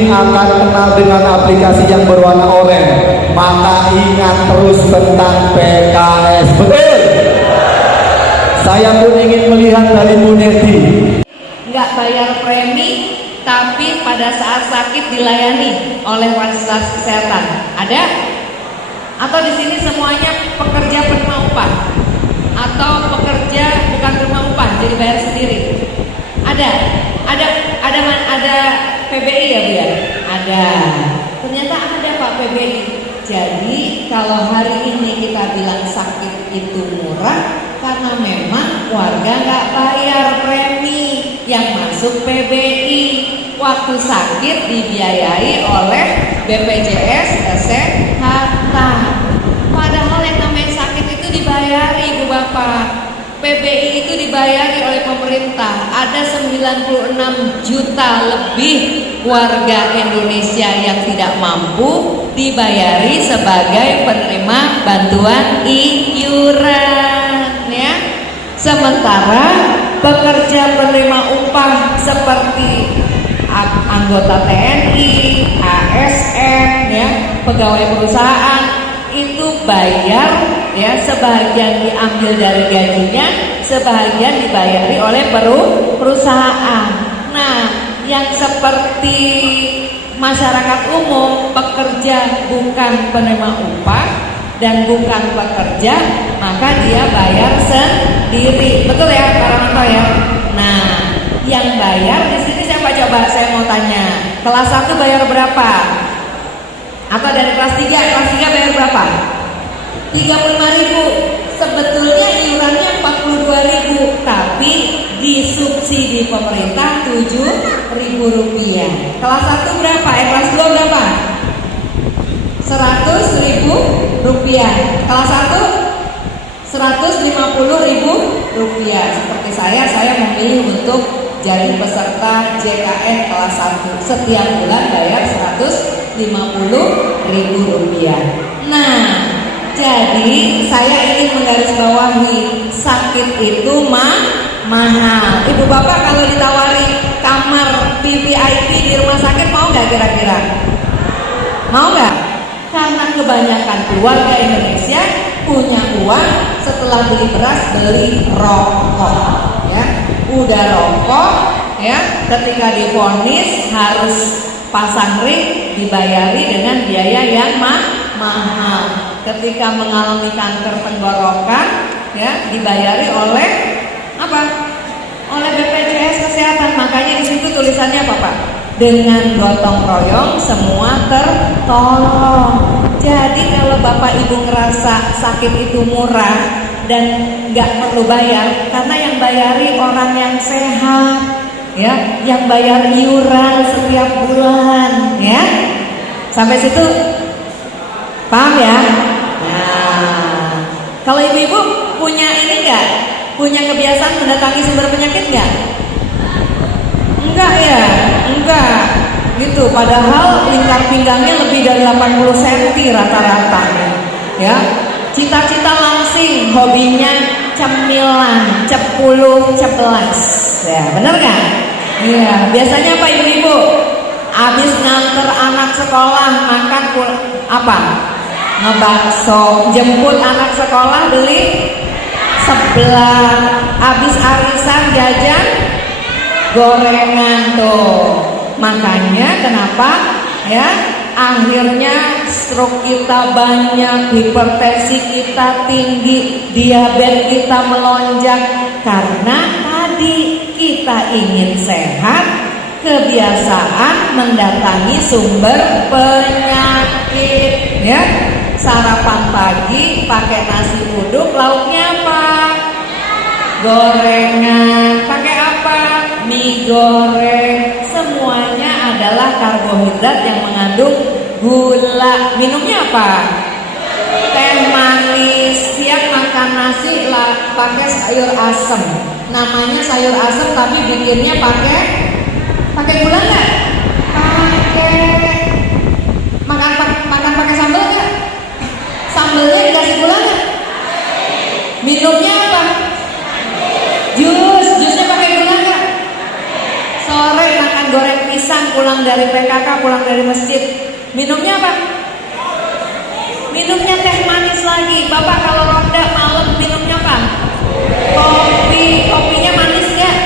mungkin akan kenal dengan aplikasi yang berwarna oranye. Maka ingat terus tentang PKS. Betul? Saya pun ingin melihat dari Bu Neti. Nggak bayar premi, tapi pada saat sakit dilayani oleh fasilitas kesehatan. Ada? Atau di sini semuanya pekerja penerima upah? Atau pekerja bukan penerima upah, jadi bayar sendiri? Ada? Ada PBI ya Bu ya? Ada. Ternyata ada Pak PBI. Jadi kalau hari ini kita bilang sakit itu murah, karena memang warga nggak bayar premi yang masuk PBI. Waktu sakit dibiayai oleh BPJS Kesehatan. Padahal yang namanya sakit itu dibayari Ibu Bapak. PBI itu dibayari oleh pemerintah. Ada 96 juta lebih warga Indonesia yang tidak mampu dibayari sebagai penerima bantuan iuran ya. Sementara pekerja penerima upah seperti anggota TNI, ASN ya, pegawai perusahaan itu bayar ya, sebagian diambil dari gajinya, sebagian dibayari oleh perusahaan. Nah, yang seperti masyarakat umum, pekerja bukan penerima upah dan bukan pekerja, maka dia bayar sendiri. Betul ya Pak Ranto ya? Nah, yang bayar di sini siapa coba? Saya mau tanya. Kelas 1 bayar berapa? Atau dari kelas 3? Kelas 3 bayar berapa? 35.000. Sebetulnya iurannya 42.000, tapi disubsidi pemerintah 7.000 rupiah. Kelas 1 berapa? Kelas 2 berapa? 100.000 rupiah. Kelas 1 150.000 rupiah. Seperti saya memilih untuk jadi peserta JKN kelas 1. Setiap bulan bayar 150.000 rupiah. Nah, jadi saya ingin menggarisbawahi sakit itu mahal. Ibu bapak kalau ditawari kamar VIP di rumah sakit mau nggak kira-kira? Mau nggak? Karena kebanyakan keluarga Indonesia punya uang setelah beli beras beli rokok, ya. Udah rokok, ya. Ketika divonis harus pasang ring dibayari dengan biaya yang mahal. Ketika mengalami kanker tenggorokan, ya, dibayari oleh apa? Oleh BPJS Kesehatan. Makanya di situ tulisannya apa Pak? Dengan gotong royong semua tertolong. Jadi kalau Bapak Ibu ngerasa sakit itu murah dan nggak perlu bayar, karena yang bayari orang yang sehat, ya, yang bayar iuran setiap bulan, ya. Sampai situ paham ya? Nah, kalau ibu-ibu punya ini nggak? Punya kebiasaan mendatangi sumber penyakit nggak? Enggak ya? Enggak gitu, padahal lingkar pinggangnya lebih dari 80 cm rata-rata ya. Cita-cita langsing, hobinya cemilan, cepuluh ceplas ya, bener kan? Iya, biasanya apa ibu-ibu? Abis nganter anak sekolah makan apa? Ngebakso. Jemput anak sekolah beli seblak. Abis arisan jajan gorengan tuh. Makanya kenapa ya akhirnya stroke kita banyak, hipertensi kita tinggi, diabetes kita melonjak, karena tadi kita ingin sehat, kebiasaan mendatangi sumber penyakit ya. Sarapan pagi pakai nasi uduk, lauknya apa? Gorengan. Pakai apa? Mie goreng. Semuanya adalah karbohidrat yang mengandung gula. Minumnya apa? Teh manis. Siap makan nasi lah pakai sayur asem. Namanya sayur asem tapi bikinnya pakai gula nggak? Pakai. Makan pakai sambal nggak? Sambalnya dikasih gula nggak? Minumnya apa? Jusnya pakai gula nggak? Sore makan goreng pisang pulang dari PKK, pulang dari masjid, minumnya apa? Minumnya teh manis lagi. Bapak kalau ronda malam minumnya apa? Kopi. Kopinya manis nggak?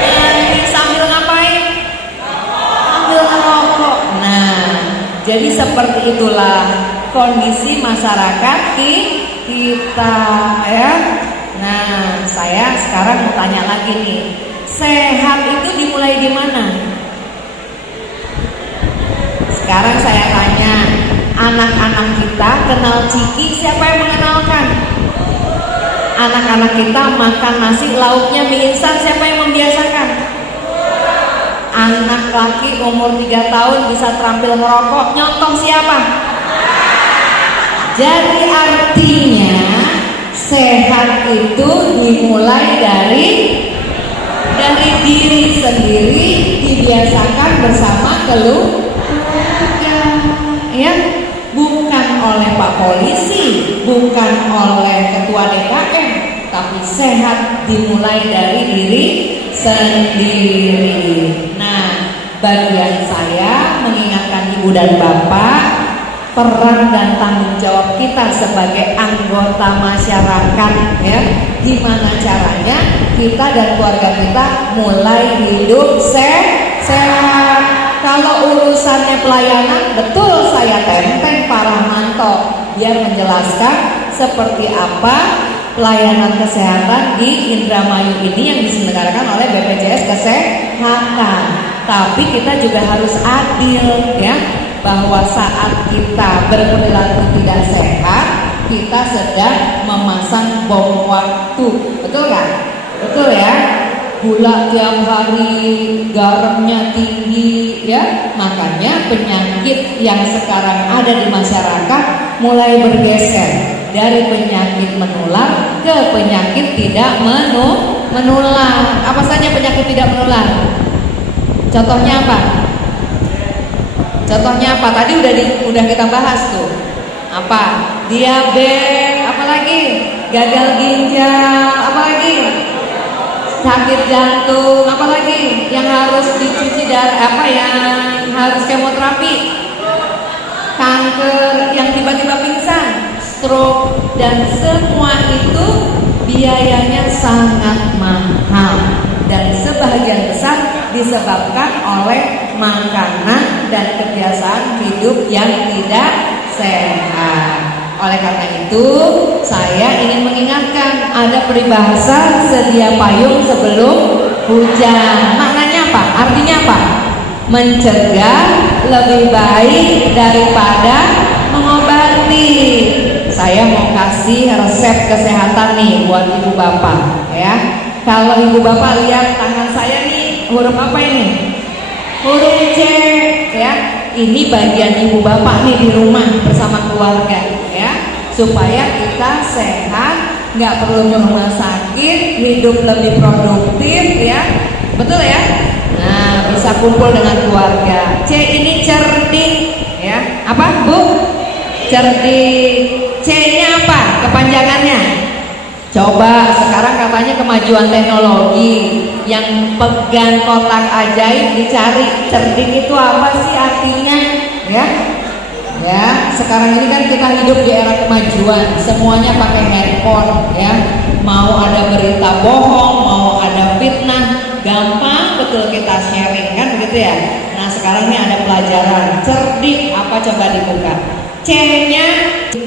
Manis. Sambil ngapain? Sambil ngerokok. Nah, jadi seperti itulah kondisi masyarakat kita, ya. Nah, saya sekarang mau tanya lagi nih, sehat itu dimulai di mana? Sekarang saya tanya, anak-anak kita kenal ciki, siapa yang mengenalkan? Anak-anak kita makan nasi lauknya mie instan, siapa yang membiasakan? Anak laki umur 3 tahun bisa terampil merokok, nyontoh siapa? Jadi artinya sehat itu dimulai dari diri sendiri, dibiasakan bersama keluarga, ya, bukan oleh Pak Polisi, bukan oleh Ketua DKM, tapi sehat dimulai dari diri sendiri. Nah, bagian saya mengingatkan Ibu dan Bapak, peran dan tanggung jawab kita sebagai anggota masyarakat, ya, gimana caranya kita dan keluarga kita mulai hidup sehat. Kalau urusannya pelayanan, betul saya tenteng Pak Rahmanto biar menjelaskan seperti apa pelayanan kesehatan di Indramayu ini yang diselenggarakan oleh BPJS Kesehatan. Tapi kita juga harus adil, ya, bahwa saat kita berperilaku tidak sehat, kita sedang memasang bom waktu. Betul kan? Betul ya? Gula tiap hari, garamnya tinggi, ya. Makanya penyakit yang sekarang ada di masyarakat mulai bergeser dari penyakit menular ke penyakit tidak menular. Apa saja penyakit tidak menular? Contohnya apa? Contohnya apa? Tadi udah kita bahas tuh. Apa? Diabetes, apalagi? Gagal ginjal, apalagi? Sakit jantung, apalagi? Yang harus dicuci darah, apa yang harus kemoterapi? Kanker, yang tiba-tiba pingsan, stroke, dan semua itu biayanya sangat mahal. Dan sebagian besar disebabkan oleh makanan dan kebiasaan hidup yang tidak sehat. Oleh karena itu, saya ingin mengingatkan, ada peribahasa sedia payung sebelum hujan. Maknanya apa? Artinya apa? Mencegah lebih baik daripada mengobati. Saya mau kasih resep kesehatan nih buat ibu bapak, ya. Kalau ibu bapak lihat tangan saya nih, huruf apa ini? Huruf C, ya. Ini bagian ibu bapak nih di rumah bersama keluarga, ya. Supaya kita sehat, nggak perlu ke rumah sakit, hidup lebih produktif, ya. Betul ya? Nah, bisa kumpul dengan keluarga. C ini cerdik, ya. Apa, Bu? Cerdik. C-nya apa? Kepanjangannya? Coba sekarang katanya kemajuan teknologi, yang pegang kotak ajaib dicari. Cerdik itu apa sih artinya? Ya, ya. Sekarang ini kan kita hidup di era kemajuan, semuanya pakai handphone, ya. Mau ada berita bohong, mau ada fitnah, gampang betul kita sharing, kan begitu ya. Nah sekarang ini ada pelajaran cerdik, apa coba dibuka? C-nya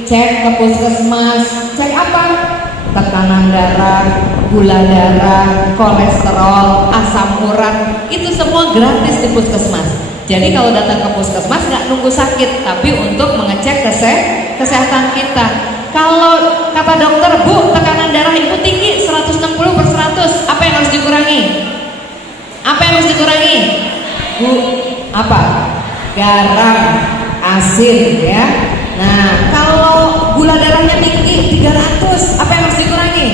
cek ke puskesmas, cek apa? Tekanan darah, gula darah, kolesterol, asam urat, itu semua gratis di puskesmas. Jadi kalau datang ke puskesmas nggak nunggu sakit, tapi untuk mengecek kesehatan kita. Kalau kata dokter, Bu, tekanan darah ibu tinggi 160/100, apa yang harus dikurangi? Apa yang harus dikurangi? Bu, apa? Garam, asin, ya. Nah, kalau gula darahnya tinggi 300, apa yang harus dikurangi?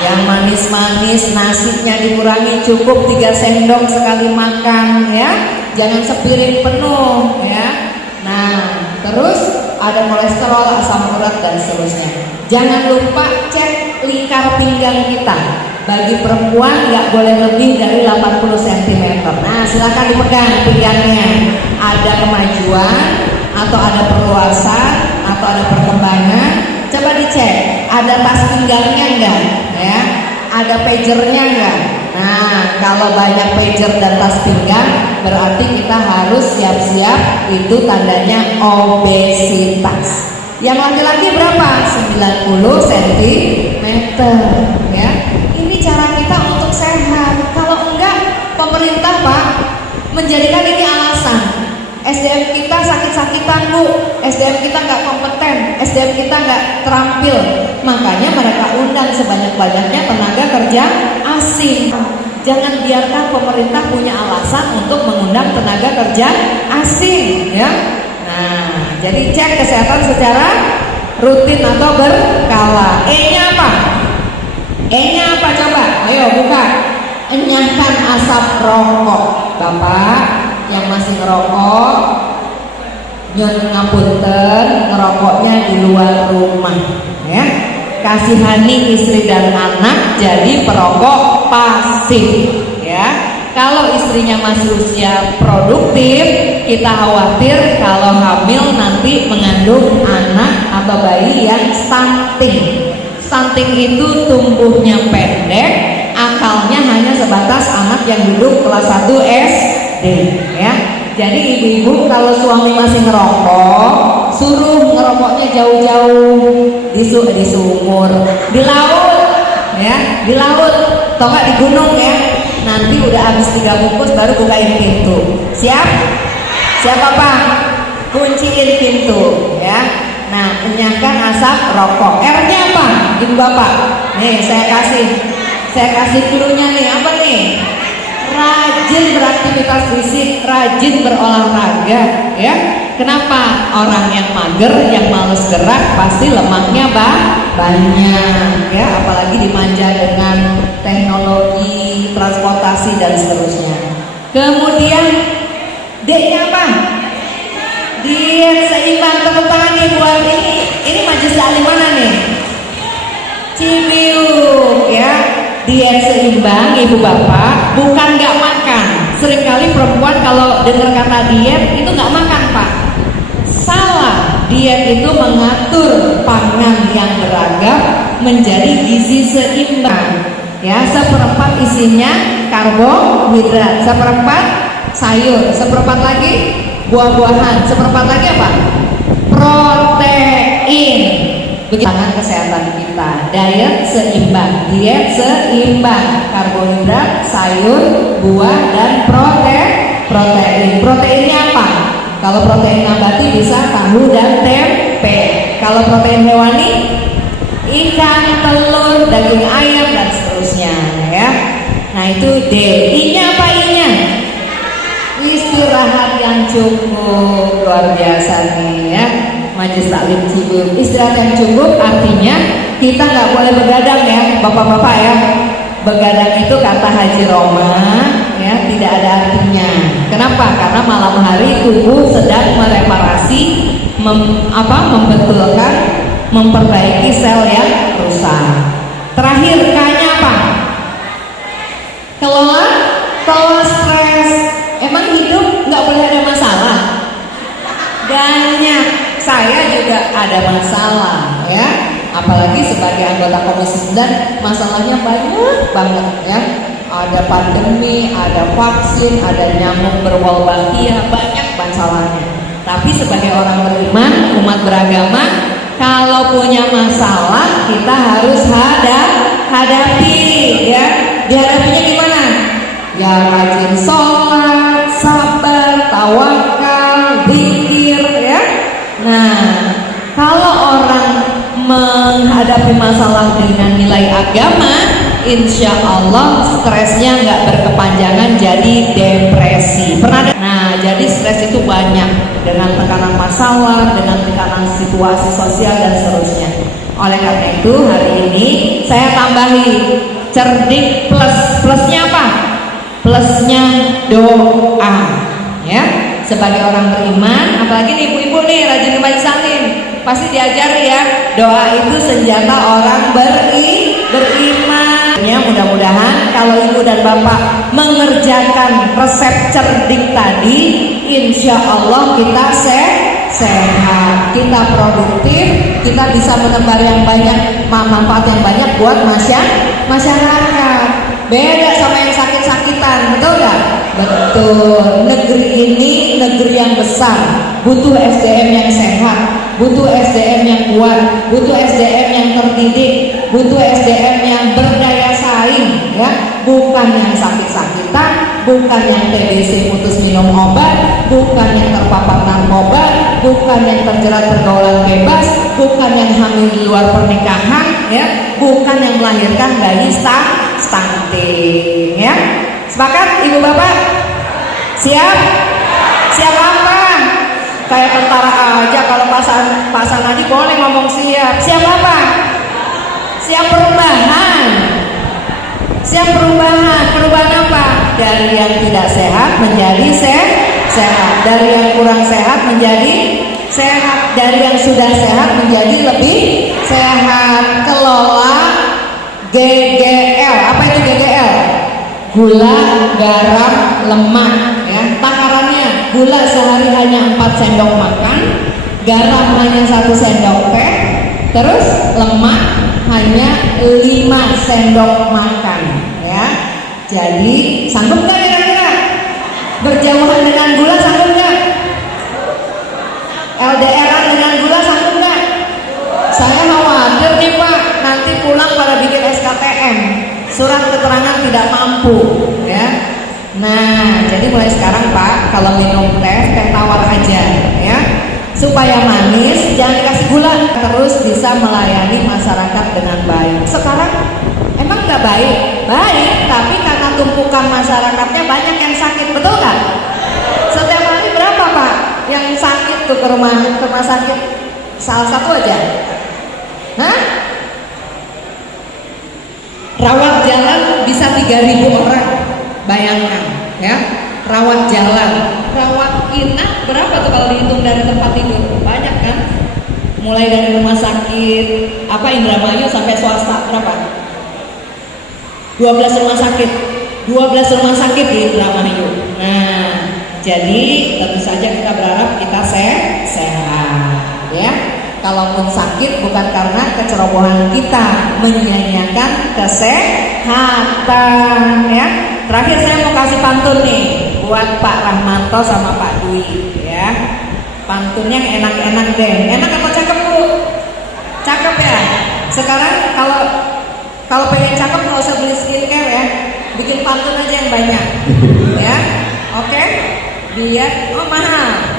Yang manis-manis, nasinya dikurangi, cukup 3 sendok sekali makan, ya. Jangan sepiring penuh, ya. Nah, terus ada kolesterol, asam urat dan seterusnya. Jangan lupa cek lingkar pinggang kita. Bagi perempuan nggak boleh lebih dari 80 cm. Nah, silakan dipegang pilihannya. Ada kemajuan atau ada perluasan atau ada perkembangan. Coba dicek, ada tas pinggangnya enggak? Ya, ada pagernya enggak? Nah, kalau banyak pager dan tas pinggang, berarti kita harus siap-siap, itu tandanya obesitas. Yang laki-laki berapa? 90 cm, ya. Ini cara kita untuk sehat. Kalau enggak, pemerintah Pak menjadikan ini alasan. SDM kita sakit-sakitan Bu, SDM kita nggak kompeten, SDM kita nggak terampil. Makanya mereka undang sebanyak-banyaknya tenaga kerja asing. Jangan biarkan pemerintah punya alasan untuk mengundang tenaga kerja asing, ya. Nah, jadi cek kesehatan secara rutin atau berkala. E-nya apa? E-nya apa coba? Ayo buka. Enyahkan asap rokok. Bapak yang masih ngerokok, nyun ngapunten, ngerokoknya di luar rumah, ya. Kasihani istri dan anak, jadi perokok pasif, ya. Kalau istrinya masih usia produktif, kita khawatir kalau hamil nanti mengandung anak atau bayi yang stunting. Stunting itu tumbuhnya pendek, akalnya hanya sebatas anak yang duduk kelas 1 SD, ya. Jadi ibu-ibu kalau suami masih ngerokok, suruh ngerokoknya jauh-jauh di sumur, di laut, ya, di laut, atau nggak di gunung, ya. Nanti udah habis 3 bungkus baru bukain pintu. Siap? Siap apa? Kunciin pintu, ya. Nah, enyahkan asap rokok. R-nya apa? Ibu bapak. Nih saya kasih clue-nya nih. Apa nih? Rajin beraktivitas fisik, rajin berolahraga, ya. Kenapa? Orang yang mager, yang males gerak pasti lemaknya banyak, ya. Apalagi dimanja dengan teknologi, transportasi dan seterusnya. Kemudian D-nya apa? Diet seimbang. Tepuk tangan nih buat ini majelis taklim mana nih? Cibiuk, ya. Diet seimbang ibu bapak, bukan nggak makan. Seringkali perempuan kalau dengar kata diet itu nggak makan Pak. Salah. Diet itu mengatur pangan yang beragam menjadi gizi seimbang, ya. Seperempat isinya karbohidrat, seperempat sayur, seperempat lagi buah-buahan, seperempat lagi apa? Protein. Tangan kesehatan kita, diet seimbang, karbohidrat, sayur, buah, dan protein. Proteinnya apa? Kalau protein nabati bisa tahu dan tempe. Kalau protein hewani, ikan, telur, daging ayam, dan seterusnya, ya. Nah itu D. I-nya apa I-nya? Istirahat yang cukup. Luar biasa nih, ya. Majelis taklim Cibiuk. Istirahat yang cukup artinya kita nggak boleh begadang, ya bapak-bapak, ya. Begadang itu kata Haji Roma, ya, tidak ada artinya. Kenapa? Karena malam hari tubuh sedang mereparasi, membetulkan, memperbaiki sel yang rusak. Terakhir K-nya apa? Kelola stres. Emang hidup nggak boleh ada masalah? Banyak. Saya juga ada masalah, ya. Apalagi sebagai anggota Komisi 9, masalahnya banyak banget, ya. Ada pandemi, ada vaksin, ada nyamuk berwolbachia, banyak masalahnya. Tapi sebagai orang beriman, umat beragama, kalau punya masalah kita harus hadapi, ya. Dihadapinya gimana? Ya rajin sholat, sabar, tawakal, zikir, ya. Nah, kalau orang menghadapi masalah dengan nilai agama, insya Allah stresnya nggak berkepanjangan jadi depresi. Nah, jadi stres itu banyak dengan tekanan masalah, dengan tekanan situasi sosial dan seterusnya. Oleh karena itu hari ini saya tambahi cerdik plus. Plusnya apa? Plusnya doa, ya. Sebagai orang beriman, apalagi nih ibu-ibu nih rajin majelis taklim, pasti diajari, ya. Doa itu senjata orang beriman. selanjutnya mudah-mudahan kalau ibu dan bapak mengerjakan resep cerdik tadi, insya Allah kita sehat, kita produktif, kita bisa menebar yang banyak, manfaat yang banyak buat masyarakat. Beda sama yang sakit-sakitan, betul nggak? Betul. Negeri ini negeri yang besar, butuh SDM yang sehat, butuh SDM yang kuat, butuh SDM yang terdidik, butuh SDM yang berdaya saing, ya, bukan yang sakit-sakitan, bukan yang TBC putus minum obat, bukan yang terpapar narkoba, bukan yang terjerat pergaulan bebas, bukan yang hamil di luar pernikahan, ya, bukan yang melahirkan bayi stunting, ya. Sepakat ibu bapak? Siap? Siap apa? Kayak tentara aja, kalau Pak Sanadi boleh ngomong siap. Siap apa? Siap perubahan. Siap perubahan. Perubahan apa? Dari yang tidak sehat menjadi sehat. Dari yang kurang sehat menjadi sehat. Dari yang sudah sehat menjadi lebih sehat. Kelola GGL. Apa itu GGL? Gula, garam, lemak, ya. Takarannya gula sehari hanya 4 sendok makan, garam hanya 1 sendok teh, terus lemak hanya 5 sendok makan, ya. Jadi sanggup nggak kira-kira berjauhan dengan gula? Sanggup nggak? LDRan dengan gula sanggup nggak? Saya khawatir nih Pak, nanti pulang pada bikin SKTM, surat keterangan tidak mampu, ya. Nah, jadi mulai sekarang Pak, kalau minum teh tawar aja, ya, supaya manis, jangan dikasih gula, terus bisa melayani masyarakat dengan baik. Sekarang emang nggak baik, tapi karena tumpukan masyarakatnya banyak yang sakit, betul nggak? Setiap hari berapa Pak yang sakit tuh ke rumah sakit? Salah satu aja, hah? Rawat jalan bisa 3.000 orang, bayangkan, ya. Rawat jalan, rawat inap berapa tuh kalau dihitung dari tempat tidur? Banyak kan? Mulai dari rumah sakit apa Indramayu sampai swasta berapa? 12 rumah sakit, 12 rumah sakit di Indramayu. Nah, jadi tentu saja kita berharap kita sehat, ya. Kalaupun sakit bukan karena kecerobohan kita, menyia-nyiakan kesehatan, ya. Terakhir saya mau kasih pantun nih buat Pak Rahmanto sama Pak Dwi, ya. Pantunnya yang enak-enak deh. Enak apa cakep Bu? Cakep ya. Sekarang kalau pengen cakep nggak usah beli skincare ya, bikin pantun aja yang banyak, ya. Oke? Biar mahal.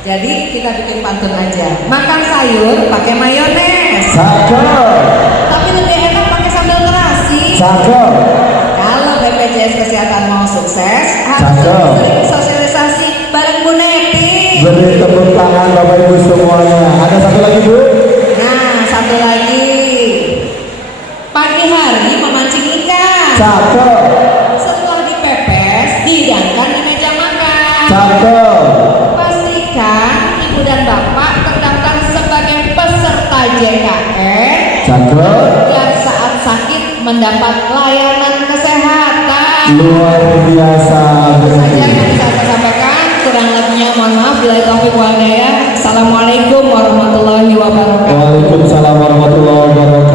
Jadi kita bikin pantun aja. Makan sayur pakai mayones. Cakep. Tapi lebih enak pakai sambal terasi. Cakep. Kalau BPJS Kesehatan mau sukses, harus Cakep. sering sosialisasi bareng Bu Neti. Beri tepuk tangan Bapak Ibu semuanya. Ada satu lagi Bu? Nah, satu lagi. Pagi hari memancing ikan. Cakep. Setelah dipepes, dihidangkan di meja makan. Cakep. Pastikan ibu dan bapak terdaftar sebagai peserta JKN. Cakep. Yang saat sakit mendapat layanan kesehatan. Luar biasa. Itu saja yang bisa saya sampaikan. Kurang lebihnya mohon maaf. Bila taufiq wal hidayah. Assalamualaikum warahmatullahi wabarakatuh. Waalaikumsalam warahmatullahi wabarakatuh.